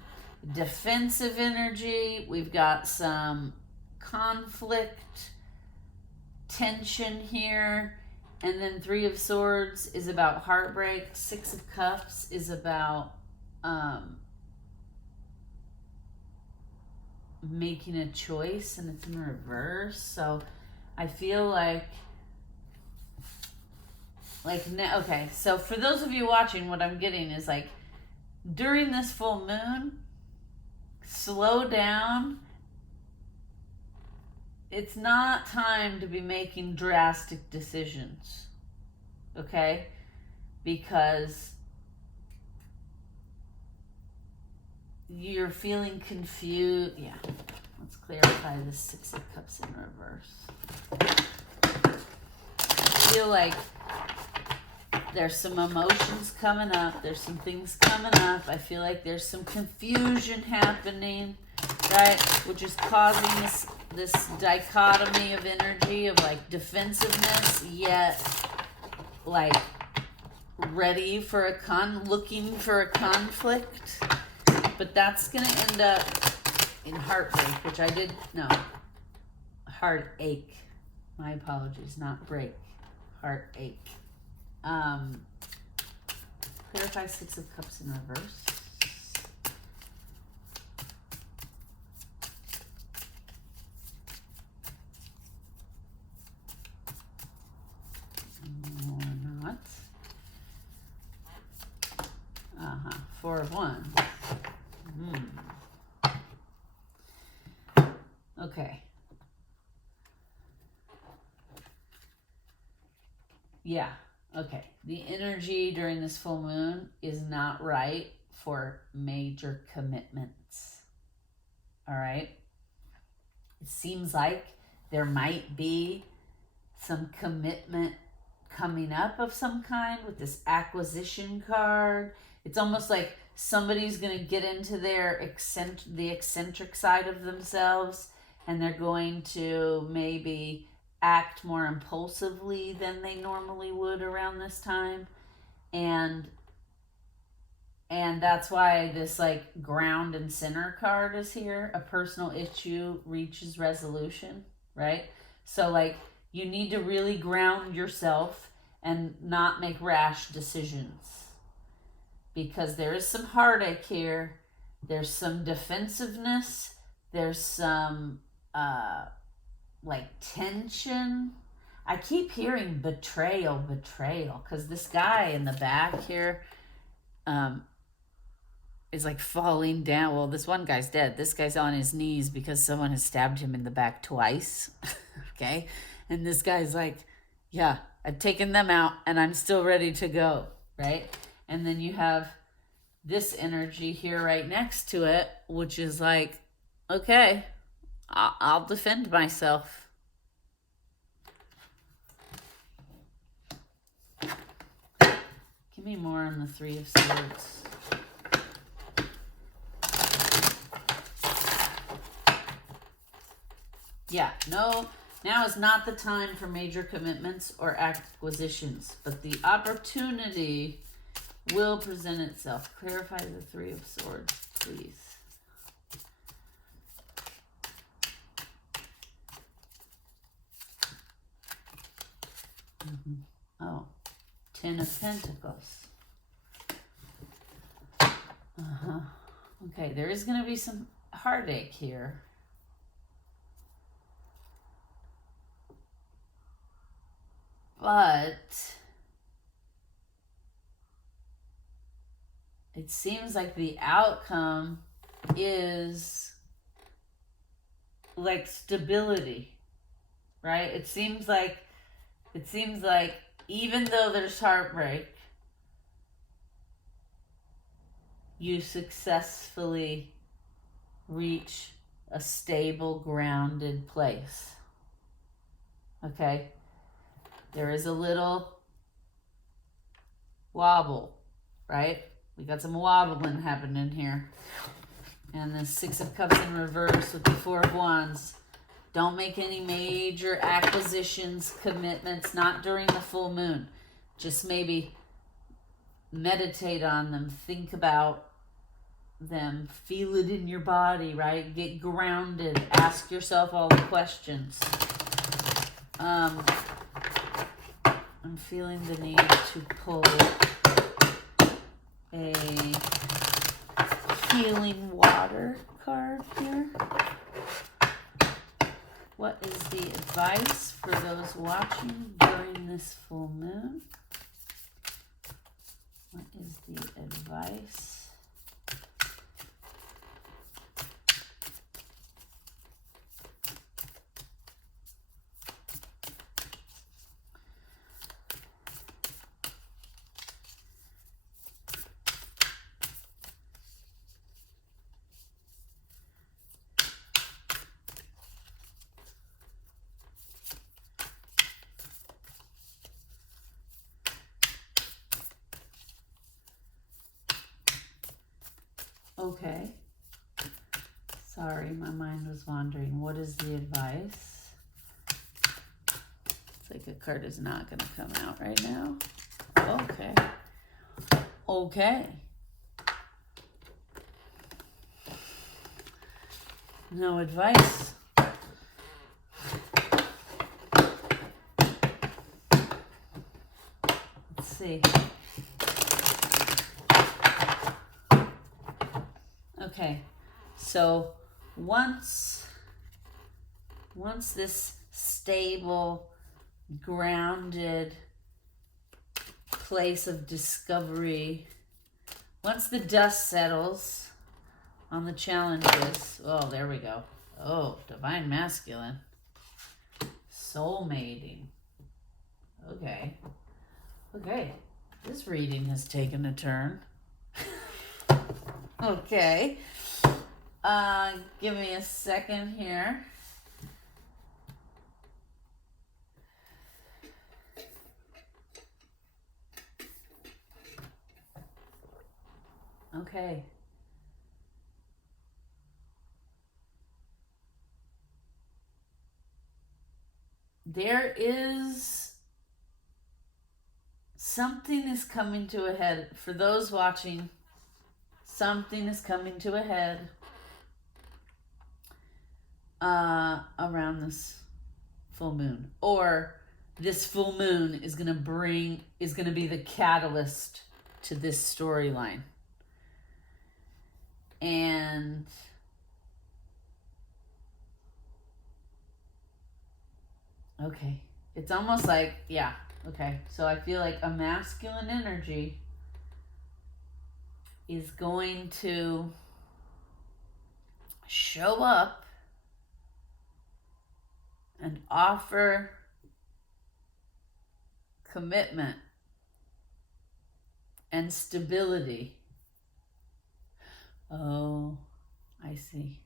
defensive energy. We've got some conflict, tension here. And then Three of Swords is about heartbreak. Six of Cups is about making a choice, and it's in reverse. So I feel like okay, so for those of you watching, what I'm getting is like during this full moon, slow down. It's not time to be making drastic decisions, okay? Because you're feeling confused. Yeah, let's clarify this Six of Cups in reverse. I feel like there's some emotions coming up. There's some things coming up. I feel like there's some confusion happening, right? Which is causing this dichotomy of energy of like defensiveness, yet like ready for looking for a conflict. But that's going to end up in heartbreak, which heartache. My apologies, not break. Heartache. Clarify Six of Cups in reverse. Or not. Four of Wands. Okay. Yeah. Okay. The energy during this full moon is not right for major commitments. All right. It seems like there might be some commitment coming up of some kind with this acquisition card. It's almost like somebody's going to get into the eccentric side of themselves, and they're going to maybe act more impulsively than they normally would around this time. And that's why this like ground and center card is here. A personal issue reaches resolution, right? So like you need to really ground yourself and not make rash decisions, because there is some heartache here. There's some defensiveness. There's some like tension. I keep hearing betrayal, because this guy in the back here is like falling down. Well, this one guy's dead. This guy's on his knees because someone has stabbed him in the back twice. Okay? And this guy's like, yeah, I've taken them out and I'm still ready to go, right? And then you have this energy here right next to it, which is like, okay, I'll defend myself. Give me more on the Three of Swords. Yeah, no, now is not the time for major commitments or acquisitions, but the opportunity will present itself. Clarify the Three of Swords, please. Oh, Ten of Pentacles. Okay, there is going to be some heartache here. But it seems like the outcome is like stability, right? It seems like even though there's heartbreak, you successfully reach a stable, grounded place. Okay? There is a little wobble, right? We got some wobbling happening here. And the Six of Cups in reverse with the Four of Wands. Don't make any major acquisitions, commitments, not during the full moon. Just maybe meditate on them, think about them, feel it in your body, right? Get grounded, ask yourself all the questions. I'm feeling the need to pull a healing water card here. What is the advice for those watching during this full moon? What is the advice? Okay. Sorry, my mind was wandering. What is the advice? It's like a card is not going to come out right now. Okay. Okay. No advice. Let's see. Okay, so once this stable, grounded place of discovery, once the dust settles on the challenges, oh, there we go. Oh, divine masculine. Soul mating. Okay. Okay. This reading has taken a turn. Okay. Give me a second here. Okay. There is something is coming to a head. For those watching, something is coming to a head around this full moon. Or this full moon is going to be the catalyst to this storyline. And okay, it's almost like, yeah, okay. So I feel like a masculine energy is going to show up and offer commitment and stability. Oh, I see.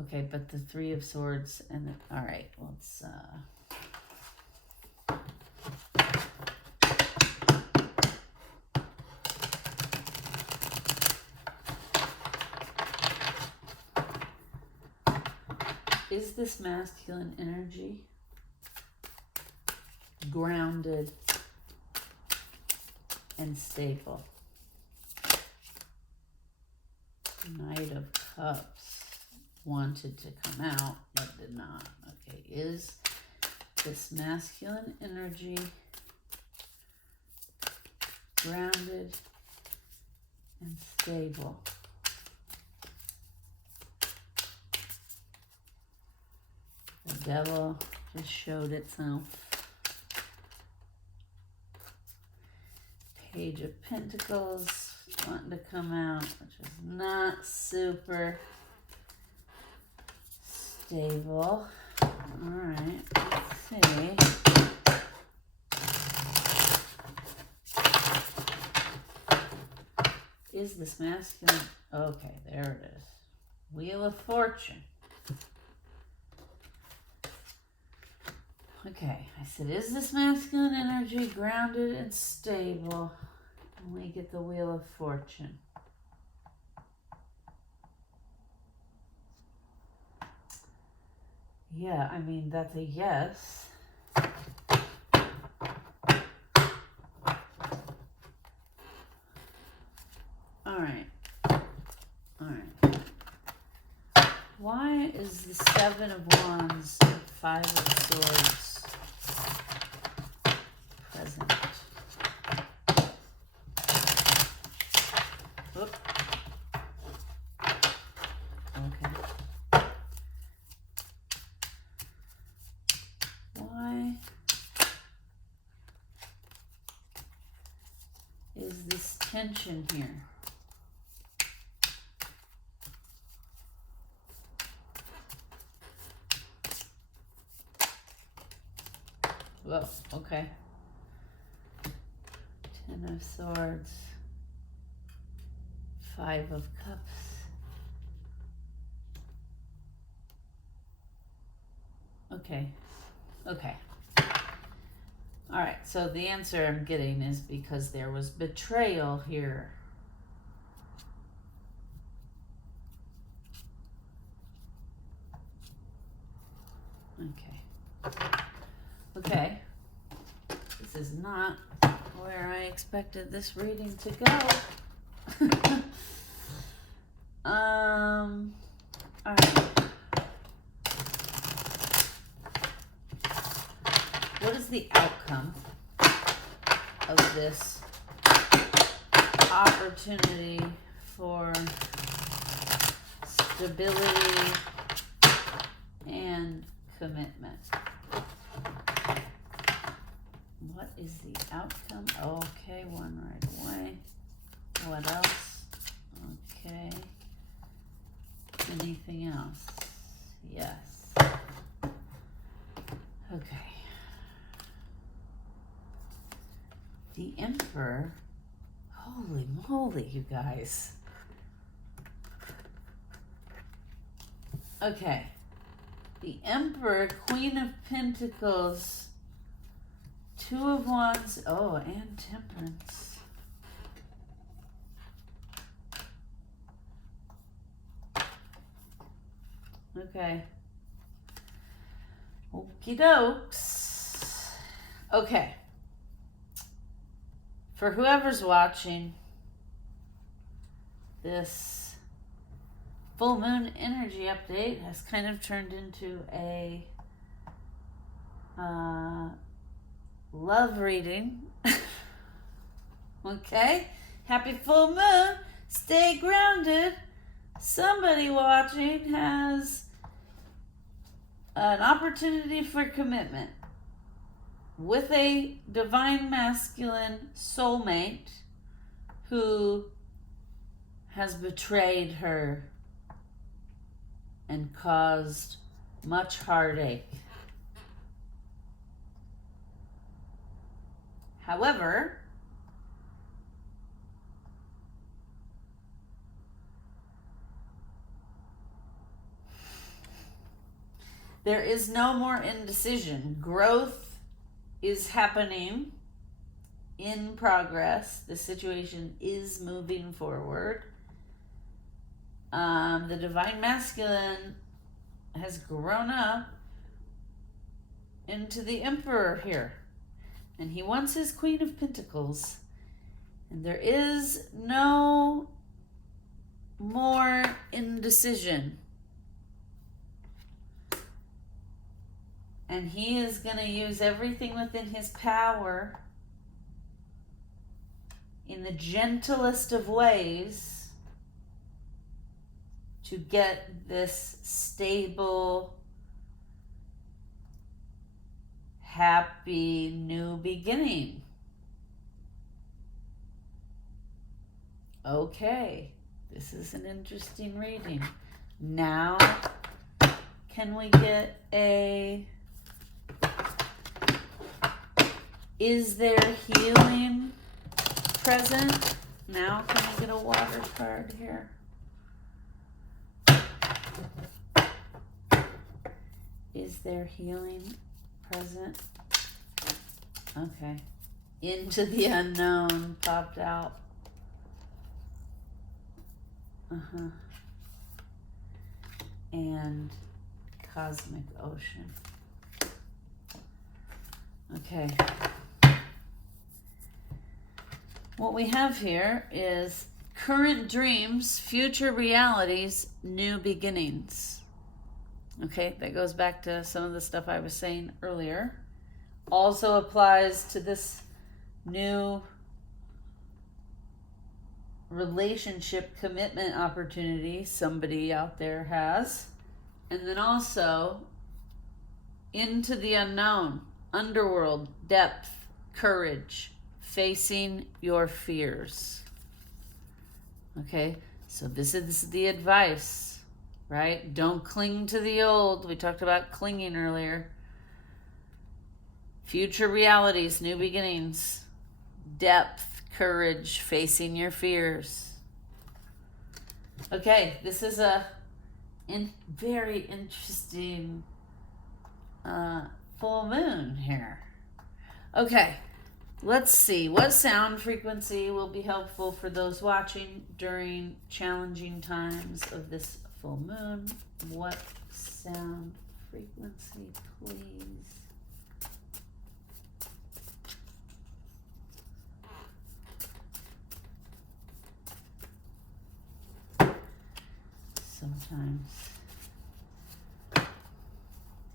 Okay, but the Three of Swords and the, all right, let's is this masculine energy grounded and stable? Knight of Cups wanted to come out but did not. Okay, is this masculine energy grounded and stable? The Devil just showed itself. Page of Pentacles wanting to come out, which is not super stable. All right, let's see. Is this masculine? Okay, there it is. Wheel of Fortune. Okay, I said, is this masculine energy grounded and stable? And we get the Wheel of Fortune. Yeah, I mean, that's a yes. All right. Why is the Seven of Wands and Five of Swords present? Oop. Okay. Why is this tension here? Whoa, okay. Ten of Swords. Five of Cups. Okay. All right, so the answer I'm getting is because there was betrayal here. Okay. This is not where I expected this reading to go. All right. What is the outcome of this opportunity for stability, and commitment. What is the outcome? Okay, one right away. What else? Okay. Anything else? Yes. Okay. The Emperor. Holy moly, you guys. Okay. The Emperor, Queen of Pentacles, Two of Wands, oh, and Temperance. Okay. Okie dokes. Okay. For whoever's watching, this full moon energy update has kind of turned into a love reading. Okay? Happy full moon. Stay grounded. Somebody watching has an opportunity for commitment with a divine masculine soulmate who has betrayed her and caused much heartache. However, there is no more indecision. Growth is happening in progress. The situation is moving forward. The divine masculine has grown up into the Emperor here. And he wants his Queen of Pentacles. And there is no more indecision. And he is going to use everything within his power in the gentlest of ways to get this stable, happy new beginning. Okay, this is an interesting reading. Now, can we get a... Is there healing present? Now, can I get a water card here? Is there healing present? Okay. Into the unknown popped out. And cosmic ocean. Okay. What we have here is current dreams, future realities, new beginnings. Okay, that goes back to some of the stuff I was saying earlier. Also applies to this new relationship commitment opportunity somebody out there has. And then also into the unknown, underworld, depth, courage, facing your fears. Okay, so this is the advice, right? Don't cling to the old. We talked about clinging earlier. Future realities, new beginnings, depth, courage, facing your fears. Okay, this is a very interesting full moon here. Okay, let's see. What sound frequency will be helpful for those watching during challenging times of this full moon? What sound frequency, please? Sometimes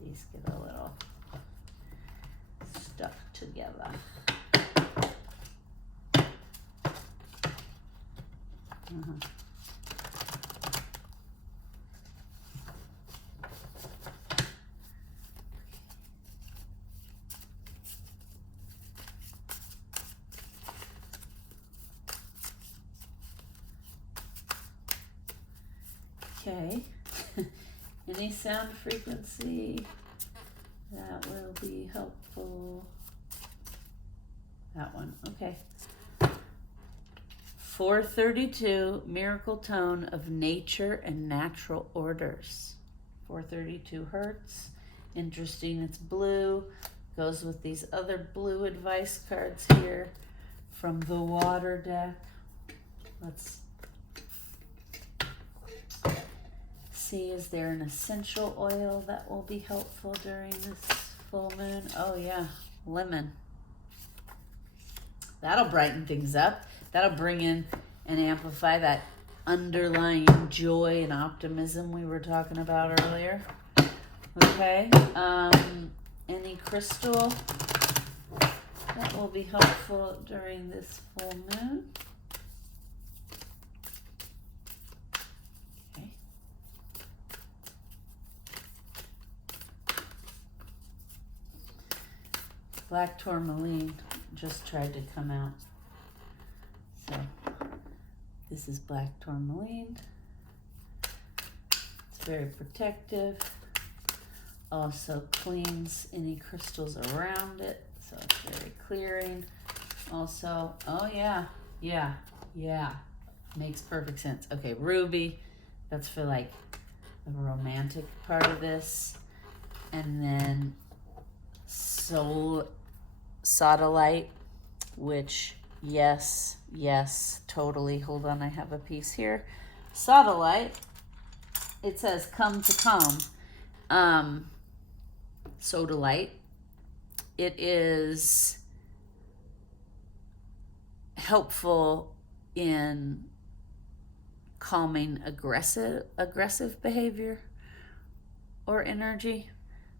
these get a little stuck together. Okay. Any sound frequency that will be helpful. That one. Okay. 432, miracle tone of nature and natural orders. 432 hertz. Interesting, it's blue. Goes with these other blue advice cards here from the water deck. Let's see, is there an essential oil that will be helpful during this full moon? Oh yeah, lemon. That'll brighten things up. That'll bring in and amplify that underlying joy and optimism we were talking about earlier. Okay. Any crystal that will be helpful during this full moon? Okay. Black tourmaline just tried to come out. So this is black tourmaline. It's very protective. Also cleans any crystals around it. So it's very clearing. Also, oh yeah. Makes perfect sense. Okay, ruby. That's for like the romantic part of this. And then sodalite, which yes, totally. Hold on, I have a piece here. Sodalite, it says come to calm. Sodalite, it is helpful in calming aggressive behavior or energy.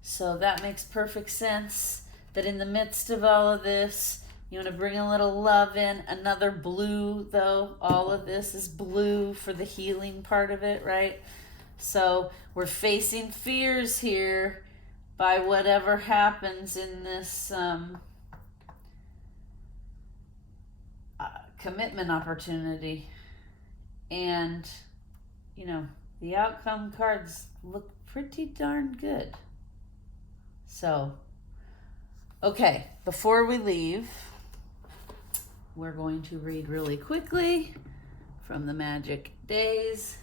So that makes perfect sense that in the midst of all of this, you want to bring a little love in. Another blue, though. All of this is blue for the healing part of it, right? So we're facing fears here by whatever happens in this commitment opportunity. And, you know, the outcome cards look pretty darn good. So, okay, before we leave, we're going to read really quickly from the Magic Days,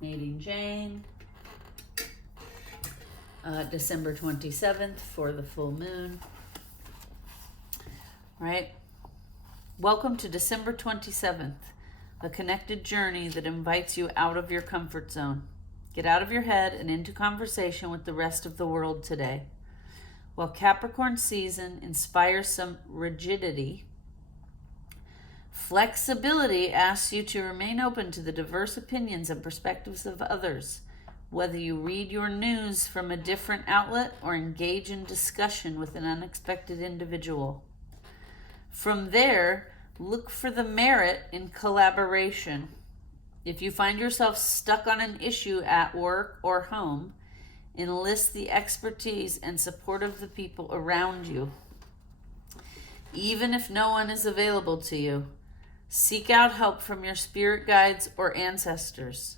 Nadine Jane, December 27th for the full moon. Right? Welcome to December 27th, a connected journey that invites you out of your comfort zone. Get out of your head and into conversation with the rest of the world today. While Capricorn season inspires some rigidity, flexibility asks you to remain open to the diverse opinions and perspectives of others, whether you read your news from a different outlet or engage in discussion with an unexpected individual. From there, look for the merit in collaboration. If you find yourself stuck on an issue at work or home, enlist the expertise and support of the people around you. Even if no one is available to you, seek out help from your spirit guides or ancestors.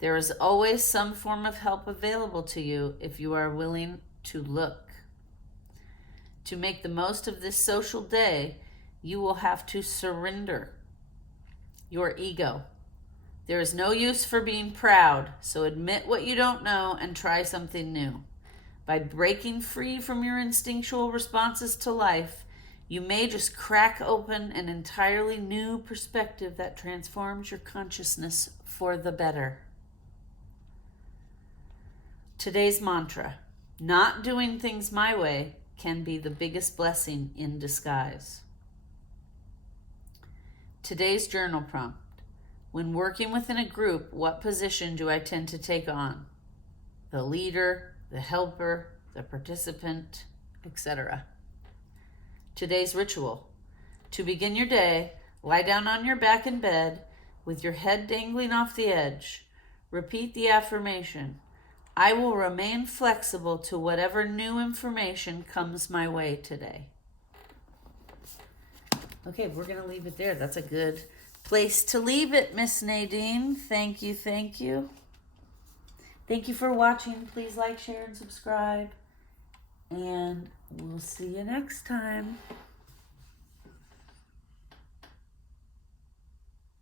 There is always some form of help available to you if you are willing to look. To make the most of this social day, you will have to surrender your ego. There is no use for being proud, so admit what you don't know and try something new. By breaking free from your instinctual responses to life, you may just crack open an entirely new perspective that transforms your consciousness for the better. Today's mantra: not doing things my way can be the biggest blessing in disguise. Today's journal prompt: when working within a group, what position do I tend to take on? The leader, the helper, the participant, etc. Today's ritual: to begin your day, lie down on your back in bed with your head dangling off the edge. Repeat the affirmation: I will remain flexible to whatever new information comes my way today. Okay, we're going to leave it there. That's a good place to leave it, Miss Nadine. Thank you. Thank you for watching. Please like, share, and subscribe. And we'll see you next time.